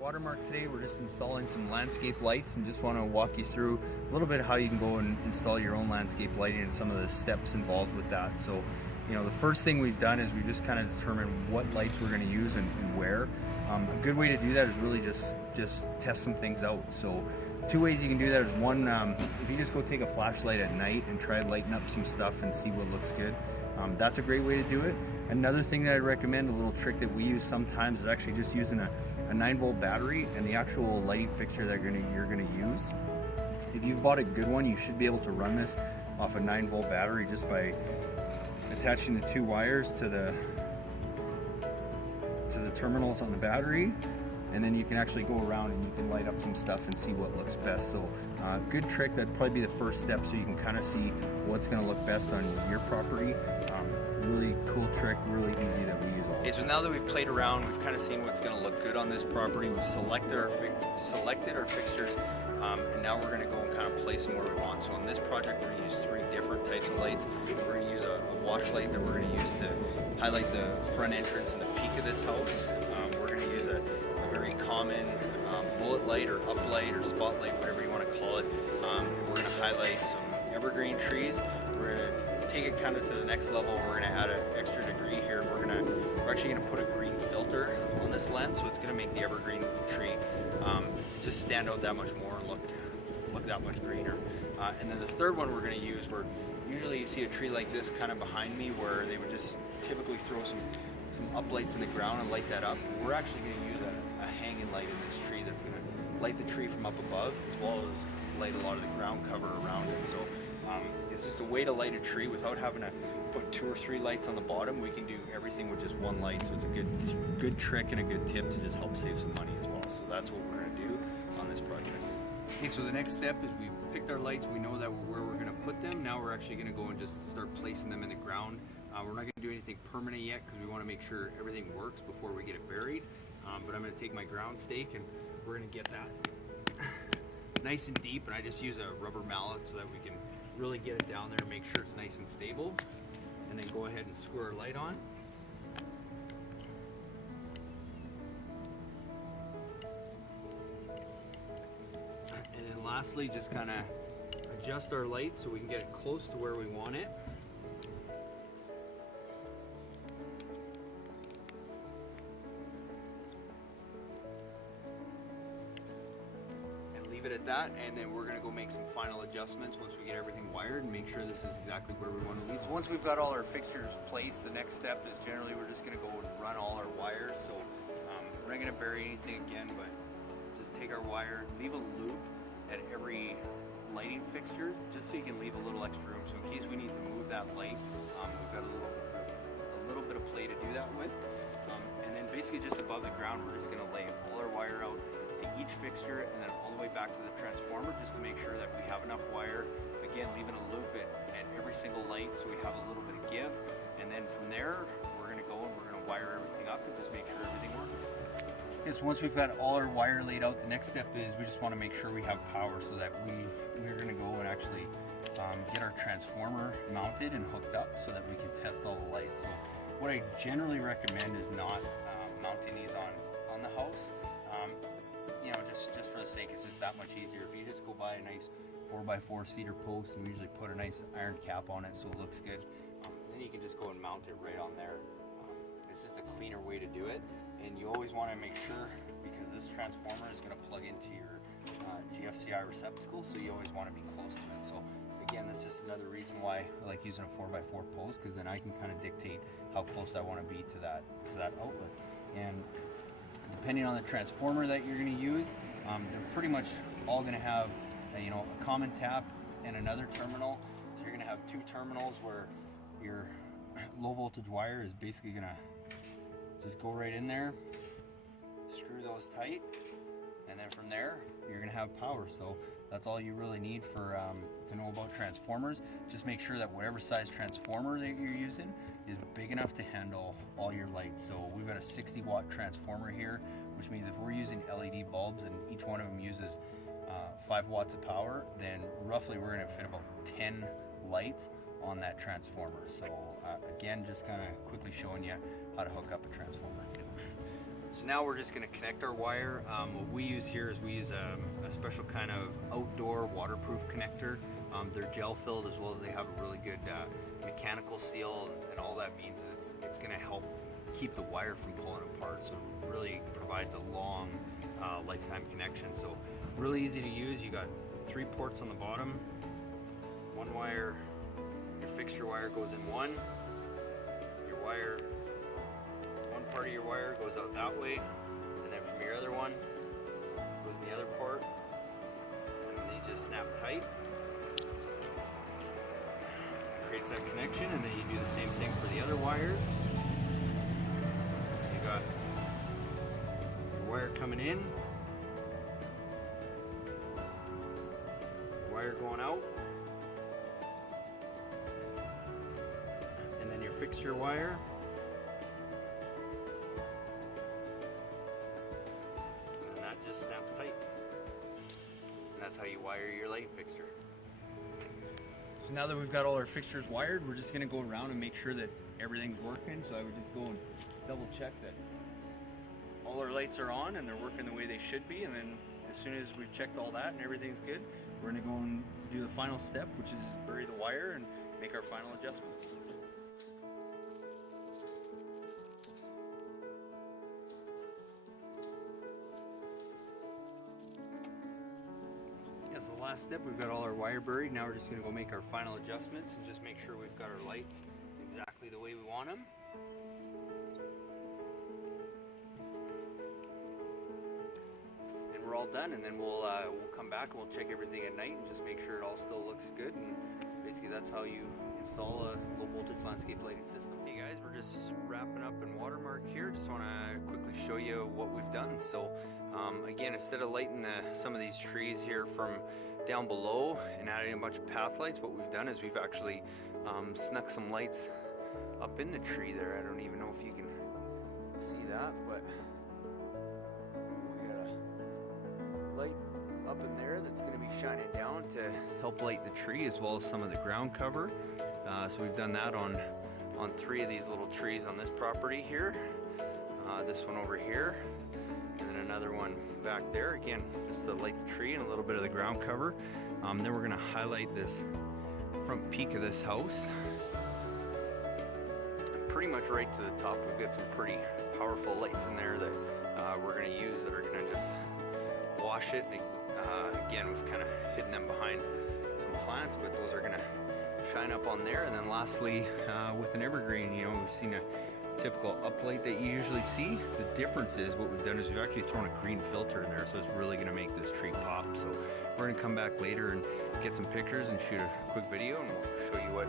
Watermark today. We're just installing some landscape lights and just want to walk you through a little bit how you can go and install your own landscape lighting and some of the steps involved with that. So, the first thing we've done is we've just kind of determined what lights we're going to use and where. A good way to do that is really just test some things out. So two ways you can do that is one, if you just go take a flashlight at night and try lighting up some stuff and see what looks good. That's a great way to do it. Another thing that I'd recommend, a little trick that we use sometimes, is actually just using a 9-volt battery and the actual lighting fixture that you're gonna use. If you've bought a good one, you should be able to run this off a 9-volt battery just by attaching the two wires to the terminals on the battery, and then you can actually go around and you can light up some stuff and see what looks best. So good trick. That'd probably be the first step, so you can kind of see what's going to look best on your property. Really cool trick, really easy that we use. Okay, so now that we've played around, we've kind of seen what's going to look good on this property. We've selected our fixtures, and now we're going to go and kind of place them where we want. So on this project, we're going to use 3 different types of lights. We're going to use a wash light that we're going to use to highlight the front entrance and the peak of this house. We're going to use a very common bullet light or uplight or spotlight, whatever you want to call it. We're going to highlight some evergreen trees. We're going to take it kind of to the next level. We're going to add an extra degree here. We're actually going to put a green filter on this lens, so it's going to make the evergreen tree just stand out that much more and look that much greener. And then the third one we're going to use, where usually you see a tree like this kind of behind me, where they would just typically throw some uplights in the ground and light that up. We're actually going to use a hanging light in this tree that's going to light the tree from up above, as well as light a lot of the ground cover around it. So it's just a way to light a tree without having to put 2 or 3 lights on the bottom. We can do everything with just one light. So it's a good trick and a good tip to just help save some money as well. So that's what we're going to do on this project. Okay, so the next step is we picked our lights. We know that where we're going to put them. Now we're actually going to go and just start placing them in the ground. We're not going to do anything permanent yet because we want to make sure everything works before we get it buried. But I'm going to take my ground stake and we're going to get that nice and deep, and I just use a rubber mallet so that we can really get it down there and make sure it's nice and stable. And then go ahead and screw our light on. And then lastly, just kind of adjust our light so we can get it close to where we want it. Leave it at that, and then we're going to go make some final adjustments once we get everything wired and make sure this is exactly where we want to leave. So once we've got all our fixtures placed, the next step is generally we're just going to go and run all our wires. So we're not going to bury anything again, but just take our wire, leave a loop at every lighting fixture, just so you can leave a little extra room. So in case we need to move that light, we've got a little bit of play to do that with. And then basically just above the ground, we're just going to lay all our wire out to each fixture and then all the way back to the transformer, just to make sure that we have enough wire. Again, leaving a loop at every single light so we have a little bit of give. And then from there, we're going to go and we're going to wire everything up and just make sure everything works. Yes, once we've got all our wire laid out, the next step is we just want to make sure we have power, so that we're going to go and actually get our transformer mounted and hooked up so that we can test all the lights. So what I generally recommend is not mounting these on the house. Just for the sake, it's just that much easier. If you just go buy a nice 4x4 cedar post, and we usually put a nice iron cap on it so it looks good, then you can just go and mount it right on there. It's just a cleaner way to do it, and you always want to make sure, because this transformer is going to plug into your GFCI receptacle, so you always want to be close to it. So again, that's just another reason why I like using a 4x4 post, because then I can kind of dictate how close I want to be to that outlet. And depending on the transformer that you're going to use, they're pretty much all going to have a common tap and another terminal. So you're going to have 2 terminals where your low voltage wire is basically going to just go right in there, screw those tight, and then from there you're going to have power. So that's all you really need for to know about transformers. Just make sure that whatever size transformer that you're using is big enough to handle all your lights. So we've got a 60-watt transformer here, which means if we're using LED bulbs and each one of them uses 5 watts of power, then roughly we're going to fit about 10 lights on that transformer. So again, just kind of quickly showing you how to hook up a transformer. So now we're just going to connect our wire. What we use here is we use a special kind of outdoor waterproof connector. They're gel filled, as well as they have a really good mechanical seal, and all that means is it's going to help keep the wire from pulling apart. So it really provides a long lifetime connection. So really easy to use. You got 3 ports on the bottom, 1 wire, your fixture wire goes in one, your wire, one part of your wire goes out that way, and then from your other one goes in the other port, and these just snap tight. Creates that connection, and then you do the same thing for the other wires. You got your wire coming in, wire going out, and then your fixture wire, and that just snaps tight. And that's how you wire your light fixture. So now that we've got all our fixtures wired, we're just going to go around and make sure that everything's working. So I would just go and double check that all our lights are on and they're working the way they should be. And then as soon as we've checked all that and everything's good, we're going to go and do the final step, which is bury the wire and make our final adjustments. Yeah, so the last step, we've got all our wire buried. Now we're just going to go make our final adjustments and just make sure we've got our lights exactly the way we want them. And we're all done, and then we'll come back and we'll check everything at night and just make sure it all still looks good. And basically that's how you install a low voltage landscape lighting system. Hey guys, we're just wrapping up in Watermark here. Just want to quickly show you what we've done. So again, instead of lighting some of these trees here from down below and adding a bunch of path lights, what we've done is we've actually snuck some lights up in the tree there. I don't even know if you can see that, but we got a light up in there that's going to be shining down to help light the tree, as well as some of the ground cover. So we've done that on 3 of these little trees on this property here. This one over here, and then another one back there. Again, just to light the tree and a little bit of the ground cover. Then we're going to highlight this front peak of this house, pretty much right to the top. We've got some pretty powerful lights in there that we're going to use, that are going to just wash it. Again, we've kind of hidden them behind some plants, but those are going to shine up on there. And then lastly, with an evergreen, you know, we've seen a typical uplight that you usually see. The difference is what we've done is we've actually thrown a green filter in there, so it's really going to make this tree pop. So we're going to come back later and get some pictures and shoot a quick video, and we'll show you what